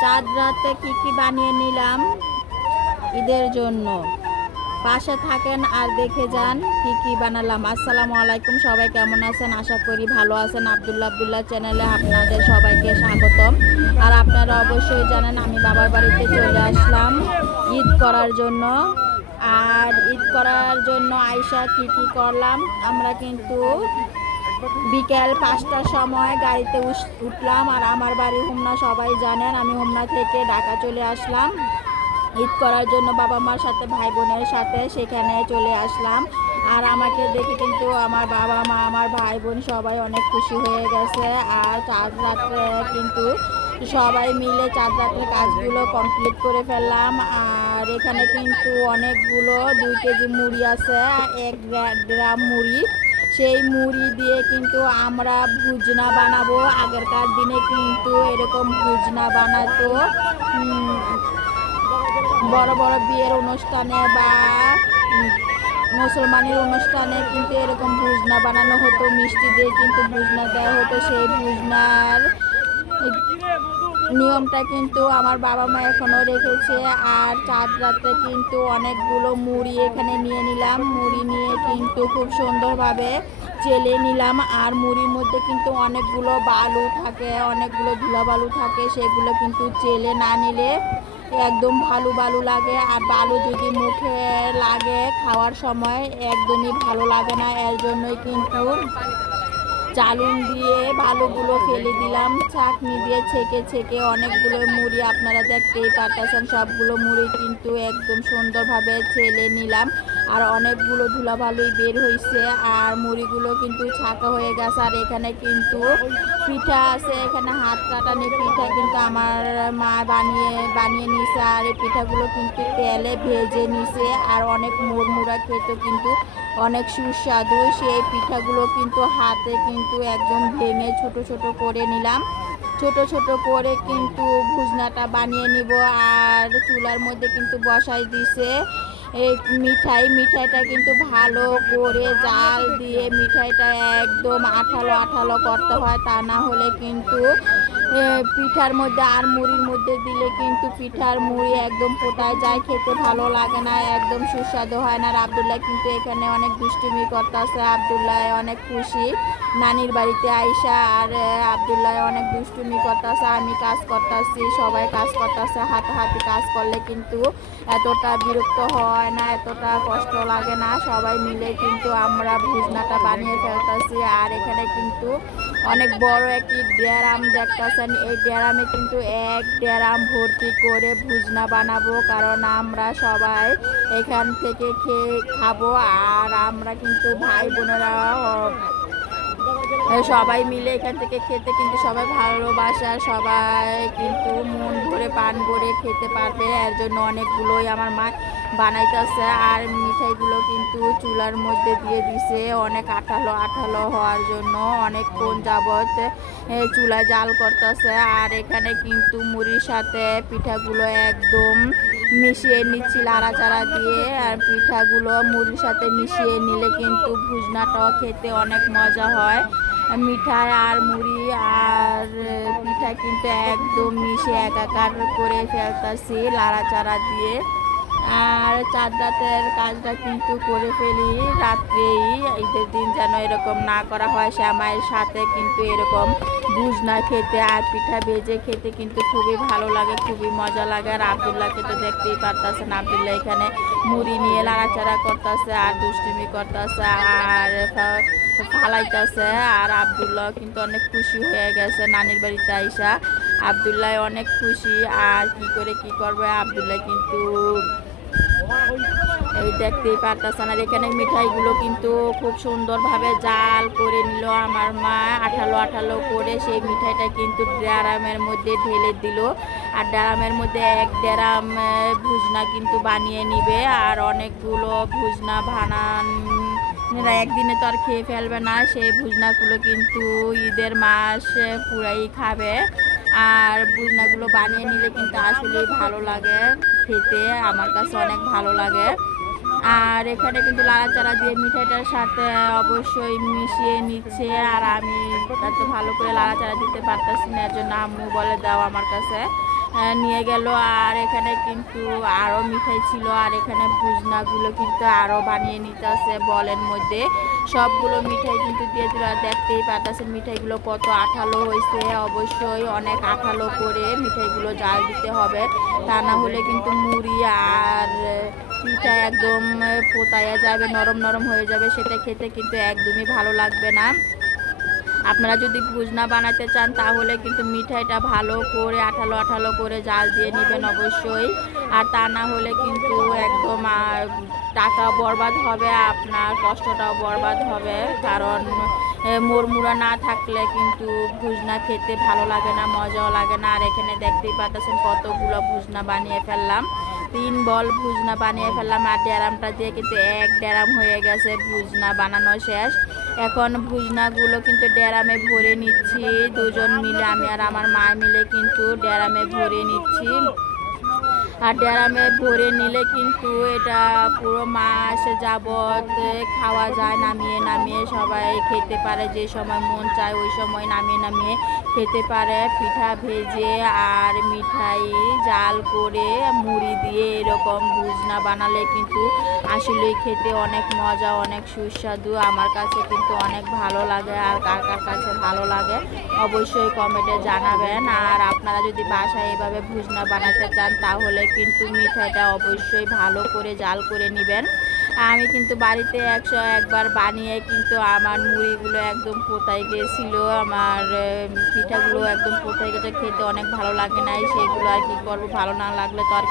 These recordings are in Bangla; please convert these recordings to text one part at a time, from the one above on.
চাঁদ রাতে কি কি বানিয়ে নিলাম? ঈদের জন্য। পাশে থাকেন আর দেখে যান কি কি বানালাম। আসসালামু আলাইকুম, সবাই কেমন আছেন? আশা করি ভালো আছেন। আব্দুল্লাহ আব্দুল্লাহ চ্যানেলে আপনাদের সবাইকে স্বাগতম। আর আপনারা অবশ্যই জানেন, আমি বাবার বাড়িতে চলে আসলাম ঈদ করার জন্য। আর ঈদ করার জন্য আয়সা কি কি করলাম, আমরা কিন্তু বিকেল পাঁচটার সময় গাড়িতে উঠলাম আর আমার বাড়ি হোমনা সবাই জানেন, আমি হোমনা থেকে ঢাকা চলে আসলাম। ঈদ করার জন্য বাবা মার সাথে, ভাই বোনের সাথে সেখানে চলে আসলাম। আর আমাকে দেখে কিন্তু আমার বাবা মা, আমার ভাই বোন সবাই অনেক খুশি হয়ে গেছে। আর চাঁদ রাত্রে কিন্তু সবাই মিলে চাঁদ রাতের কাজগুলো কমপ্লিট করে ফেললাম। আর এখানে কিন্তু অনেকগুলো দুই কেজি মুড়ি আছে, এক গ্রাম মুড়ি। সেই মুড়ি দিয়ে কিন্তু আমরা ভুজনা বানাবো। আগেরকার দিনে কিন্তু এরকম ভুজনা বানাতো। বড় বড় বিয়ের অনুষ্ঠানে বা মুসলমানের অনুষ্ঠানে কিন্তু এরকম ভুজনা বানানো হতো। মিষ্টি দিয়ে কিন্তু ভুজনা দেওয়া হতো। সেই ভুজনার নিয়মটা কিন্তু আমার বাবা মা এখনও রেখেছে, আর চাঁদ রাতে কিন্তু অনেকগুলো মুড়ি এখানে নিয়ে নিলাম। মুড়ি নিয়ে কিন্তু খুব সুন্দরভাবে চেলে নিলাম, আর মুড়ির মধ্যে কিন্তু অনেকগুলো বালু থাকে, অনেকগুলো ধুলা বালু থাকে, সেগুলো কিন্তু চেলে না নিলে একদম ভালো বালু লাগে, আর বালু যদি মুখে লাগে খাওয়ার সময় একদমই ভালো লাগে না, এর জন্যই কিন্তু চালুন দিয়ে ভালোগুলো ফেলে দিলাম। চাটনি দিয়ে ছেঁকে ছেঁকে অনেকগুলো মুড়ি আপনারা দেখতেই পারতেছেন। সবগুলো মুড়ি কিন্তু একদম সুন্দরভাবে ছেলে নিলাম। আর অনেকগুলো ধুলাবালুই বের হয়েছে আর মুড়িগুলো কিন্তু ছাকা হয়ে গেছে। আর এখানে কিন্তু পিঠা আছে, এখানে হাত কাটানি পিঠা কিন্তু আমার মা বানিয়ে বানিয়ে নিছে। আর এই পিঠাগুলো কিন্তু তেলে ভেজে নিছে। আর অনেক মুড়মুড়া খেতে কিন্তু অনেক সুস্বাদু। সেই পিঠাগুলো কিন্তু হাতে কিন্তু একদম ভেঙে ছোট ছোট করে নিলাম। ছোট ছোট করে কিন্তু ভুজনাটা বানিয়ে নিব আর চুলার মধ্যে কিন্তু বসাই দিছে। এই মিঠাই, মিঠাইটা কিন্তু ভালো করে জাল দিয়ে মিঠাইটা একদম আঠালো আঠালো করতে হয়। তা না হলে কিন্তু পিঠার মধ্যে আর মুড়ির মধ্যে দিলে কিন্তু পিঠার মুড়ি একদম পোটায় যায়, খেতে ভালো লাগে না, একদম সুস্বাদু হয় না। আর আবদুল্লাহ কিন্তু এখানে অনেক দুষ্টুমি করতেছে, আবদুল্লাহ অনেক খুশি। নানির বাড়িতে আইসা আর আবদুল্লাহ অনেক দুষ্টুমি করতেছে, আমি কাজ করতেছি, সবাই কাজ করতেছে, হাতাহাতি কাজ করলে কিন্তু এতটা বিরক্ত হয় না, এতটা কষ্ট লাগে না। সবাই মিলে কিন্তু আমরা ভুজনাটা বানিয়ে ফেলতেছি। আর এখানে কিন্তু অনেক বড় একটি ড্যারাম দেখতেছেন। এই ড্যারামে কিন্তু এক ড্যারাম ভর্তি করে ভুজনা বানাবো, কারণ আমরা সবাই এখান থেকে খেয়ে খাব, আর আমরা কিন্তু ভাই বোনেরা সবাই মিলে এখান থেকে খেতে কিন্তু সবাই ভালোবাসে সবাই কিন্তু মন ভরে পান ভরে খেতে পারবে। এর জন্য অনেকগুলোই আমার মা বানাইতেছে আর মিঠাইগুলো কিন্তু চুলার মধ্যে দিয়ে দিছে। অনেক আঠালো আঠালো হওয়ার জন্য অনেকক্ষণ যাবৎ চুলা জাল করতেছে। আর এখানে কিন্তু মুড়ির সাথে পিঠাগুলো একদম মিশিয়ে নিচ্ছি লাড়াচাড়া দিয়ে। আর পিঠাগুলো মুড়ির সাথে মিশিয়ে নিলে কিন্তু ভুজনাটাও খেতে অনেক মজা হয়। মিঠাই আর মুড়ি আর পিঠা কিন্তু একদম মিশে একাকার করে ফেলতাছি লাড়াচাড়া দিয়ে। আর চাঁদ রাতের কাজটা কিন্তু করে ফেলি। রাত্রেই ঈদের দিন যেন এরকম না করা হয়, শ্যামাইয়ের সাথে কিন্তু এরকম বুঝনা খেতে আর পিঠা ভেজে খেতে কিন্তু খুবই ভালো লাগে, খুবই মজা লাগে। আর আবদুল্লাহকে তো দেখতেই পারতেছেন, আবদুল্লাহ এখানে মুড়ি নিয়ে লাড়াচাড়া করতেছে আর দুষ্টুমি করতেছে আর ফালাইতেছে। আর আবদুল্লাহ কিন্তু অনেক খুশি হয়ে গেছে নানির বাড়িতে আইসা। আবদুল্লাহ অনেক খুশি, আর কি করে কি করবে? আবদুল্লাহ কিন্তু এই দেখতেই পারতেছেন আর এখানে মিঠাইগুলো কিন্তু খুব সুন্দরভাবে জাল করে নিল আমার মা, আঠালো আঠালো করে সেই মিঠাইটা কিন্তু ড্রামের মধ্যে ঢেলে দিল। আর ড্রামের মধ্যে এক ড্রাম ভুজনা কিন্তু বানিয়ে নিবে আর অনেকগুলো ভুজনা বানান। একদিনে তো আর খেয়ে ফেলবে না, সেই ভুজনাগুলো কিন্তু ঈদের মাস পুরাই খাবে। আর ভুজনাগুলো বানিয়ে নিলে কিন্তু আসলেই ভালো লাগে। খেতে আমার কাছে অনেক ভালো লাগে। আর এখানে কিন্তু লাড়াচাড়া দিয়ে মিঠাইটার সাথে অবশ্যই মিশিয়ে নিচ্ছে। আর আমি এত ভালো করে লাড়াচাড়া দিতে পারতেছি না, এর জন্য আম্মু বলে দাও আমার কাছে। নিয়ে গেল। আর এখানে কিন্তু আরও মিঠাই ছিল, আর এখানে ভুজনাগুলো কিন্তু আরও বানিয়ে নিতে আছে বলের মধ্যে। সবগুলো মিঠাই কিন্তু দিয়ে দিল। আর দেখতেই পাচ্ছেন মিঠাইগুলো কত আঠালো হয়েছে। অবশ্যই অনেক আঠালো করে মিঠাইগুলো জাল দিতে হবে। তা না হলে কিন্তু মুড়ি আর পিঠা একদম পোতায়া যাবে, নরম নরম হয়ে যাবে। সেটা খেতে কিন্তু একদমই ভালো লাগবে না। আপনারা যদি ভুজনা বানাতে চান, তাহলে কিন্তু মিঠাইটা ভালো করে আঠালো আঠালো করে জাল দিয়ে নেবেন অবশ্যই। আর তা না হলে কিন্তু একদম টাকা বরবাদ হবে, আপনার কষ্টটাও বরবাদ হবে। কারণ মুড়মুড়া না থাকলে কিন্তু ভুজনা খেতে ভালো লাগে না, মজাও লাগে না। আর এখানে দেখতেই পাচ্ছেন কতগুলো ভুজনা বানিয়ে ফেললাম। তিন বল ভুজনা বানিয়ে ফেললাম, আর ড্যারামটা দিয়ে কিন্তু এক ড্যারাম হয়ে গেছে ভুজনা বানানো শেষ। এখন ভুজনাগুলো কিন্তু ড্যারামে ভরে নিচ্ছি, দুজন মিলে, আমি আর আমার মা মিলে কিন্তু ড্যারামে ভরে নিচ্ছি। আর ড্যারামে ভরে নিলে কিন্তু এটা পুরো মাস যাবত খাওয়া যায়, নামিয়ে নামিয়ে সবাই খেতে পারে, যে সময় মন চায় ওই সময় নামিয়ে নামিয়ে খেতে পারে। পিঠা ভেজে আর মিঠাই জাল করে মুড়ি দিয়ে এরকম ভুজনা বানালে কিন্তু আসলে খেতে অনেক মজা, অনেক সুস্বাদু। আমার কাছে কিন্তু অনেক ভালো লাগে আর কার কার কাছে ভালো লাগে অবশ্যই কমেন্টে জানাবেন। আর আপনারা যদি বাসায় এভাবে ভুজনা বানাতে চান তাহলে কিন্তু মিঠাইটা অবশ্যই ভালো করে জাল করে নেবেন। আমি কিন্তু বাড়িতে একশো একবার বানিয়ে কিন্তু আমার মুড়িগুলো একদম পোতায় গিয়েছিল আমার পিঠাগুলো একদম পোতায় গেছে। খেতে অনেক ভালো লাগে নাই। সেগুলো আর কি করব? ভালো না লাগলে তো আর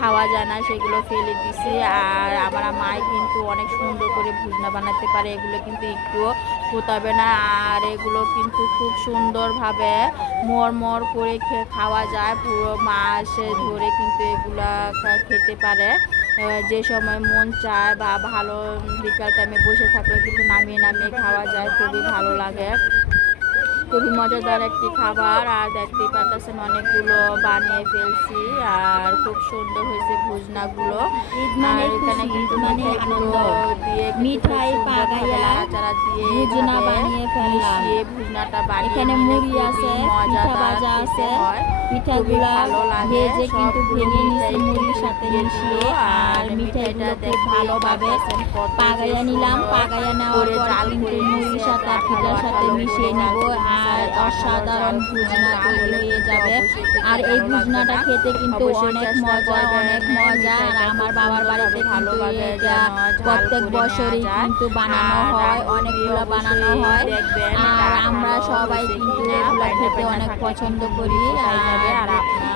খাওয়া যায় না, সেগুলো ফেলে দিছি। আর আমার মায় কিন্তু অনেক সুন্দর করে ভুজনা বানাতে পারে, এগুলো কিন্তু একটুও পোতাবে না। আর এগুলো কিন্তু খুব সুন্দরভাবে মরমর করে খাওয়া যায়। পুরো মাস ধরে কিন্তু এগুলা খেতে পারে। যে সময় মন চায় বা ভালো, বিকাল টাইমে বসে থাকলে কিন্তু নামিয়ে নামিয়ে খাওয়া যায়। খুবই ভালো লাগে। খুবই মজাদার একটি খাবার আর দেখতেই পাচ্ছেন অনেকগুলো বানিয়ে ফেলছি আর খুব সুন্দর হয়েছে ভুজনাগুলো মানে আর এখানে কিন্তু মানে মিঠাইগুলো। দিয়ে মিঠাই পাগাইয়া দিয়ে ভুজনা বানিয়ে ফেললাম। ভুজনাটা বানিয়ে এখানে মুড়ি আছে, মজাদার আছে। হয়। পিঠাগুলা ভেজে কিন্তু ভেঙে মুড়ির সাথে মিশিয়ে আর খুব ভালোভাবে পাগাইয়া নিলাম পাগাইয়া নেওয়ার করে পর কিন্তু মুড়ির সাথে আর পিঠার সাথে মিশিয়ে নিব আর আঠালো অসাধারণ জাল ভুজনা তৈরি হয়ে যাবে আর এই ভুজনাটা খেতে কিন্তু অনেক মজা অনেক মজা আর আমার বাবার বাড়িতে ভালো এটা প্রত্যেক বছরই কিন্তু বানানো হয় অনেকগুলো বানানো হয় আর আমরা সবাই কিন্তু কিনা, খেতে অনেক পছন্দ করি মিঠাই আর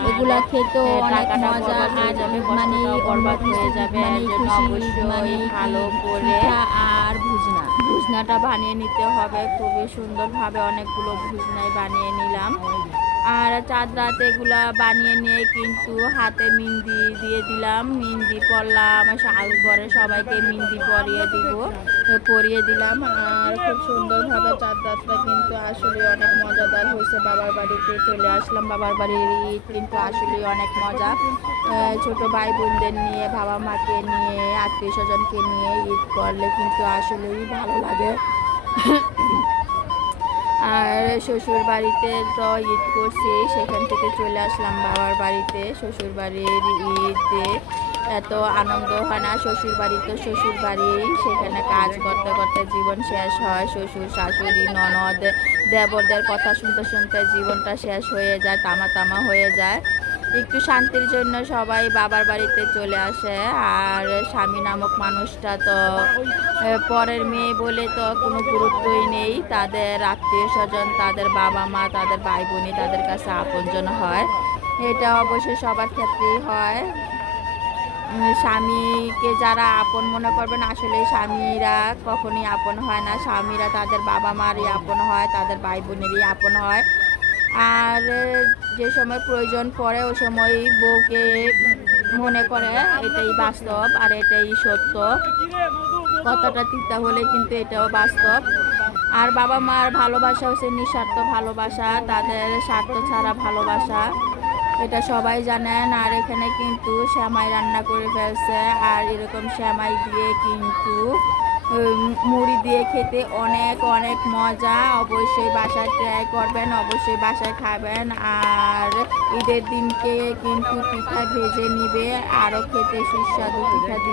এগুলা খেতেও এ, অনেক মজা হয়ে আর যাবে, মানে বরবাদ হয়ে যাবে, মানে অবশ্যই মানে ভালো করে আর ভুজনা। ভুজনাটা বানিয়ে নিতে হবে খুবই সুন্দরভাবে অনেকগুলো ভুজনাই বানিয়ে নিলাম। আর চাঁদ রাত এগুলা বানিয়ে নিয়ে কিন্তু হাতে মিন্দি দিয়ে দিলাম মিন্দি পরলাম শাল পরে সবাইকে মিন্দি পরিয়ে দিব। পরিয়ে দিলাম। আর খুব সুন্দরভাবে চাঁদ কিন্তু আসলে অনেক মজাদার হয়েছে। বাবার বাড়িতে চলে আসলাম। বাবার বাড়ির ঈদ কিন্তু আসলে অনেক মজা। ছোট ভাই বোনদের নিয়ে, বাবা মাকে নিয়ে, আত্মীয় স্বজনকে নিয়ে ঈদ করলে কিন্তু আসলেই ভালো লাগে। আর শ্বশুর বাড়িতে তো ঈদ করছি। সেখান থেকে চলে আসলাম বাবার বাড়িতে। শ্বশুর বাড়ির ঈদে এত আনন্দ হয় না, শ্বশুর বাড়ি তো শ্বশুর বাড়ি। সেখানে কাজ করতে করতে জীবন শেষ হয়, শ্বশুর, শাশুড়ি, ননদ, দেবরদের কথা শুনতে শুনতে জীবনটা শেষ হয়ে যায় তামা তামা হয়ে যায়। একটু শান্তির জন্য সবাই বাবার বাড়িতে চলে আসে। আর স্বামী নামক মানুষটা তো পরের মেয়ে বলে তো কোনো গুরুত্বই নেই। তাদের আত্মীয় স্বজন, তাদের বাবা মা, তাদের ভাই বোনই তাদের কাছে আপনজন হয়। এটা অবশ্যই সবার ক্ষেত্রেই হয়। স্বামীকে যারা আপন মনে করবেন, আসলে স্বামীরা কখনই আপন হয় না। স্বামীরা তাদের বাবা মারই আপন হয়, তাদের ভাই বোনেরই আপন হয়। আর যে সময় প্রয়োজন পড়ে, ওই সময় বউকে মনে করে, এটাই বাস্তব আর এটাই সত্য। কতটা তিতা হলে কিন্তু এটাও বাস্তব। আর বাবা মার ভালোবাসা হচ্ছে নিঃস্বার্থ ভালোবাসা, তাদের স্বার্থ ছাড়া ভালোবাসা। এটা সবাই জানেন, আর এখানে কিন্তু শ্যামাই রান্না করে ফেলছে, আর এরকম শ্যামাই দিয়ে কিন্তু মুড়ি দিয়ে খেতে অনেক অনেক মজা। অবশ্যই বাসায় ট্রাই করবেন, অবশ্যই বাসায় খাবেন, আর ঈদের দিনকে কিন্তু পিঠা ভেজে নিবে, আরও খেতে সুস্বাদু পিঠা দিয়ে।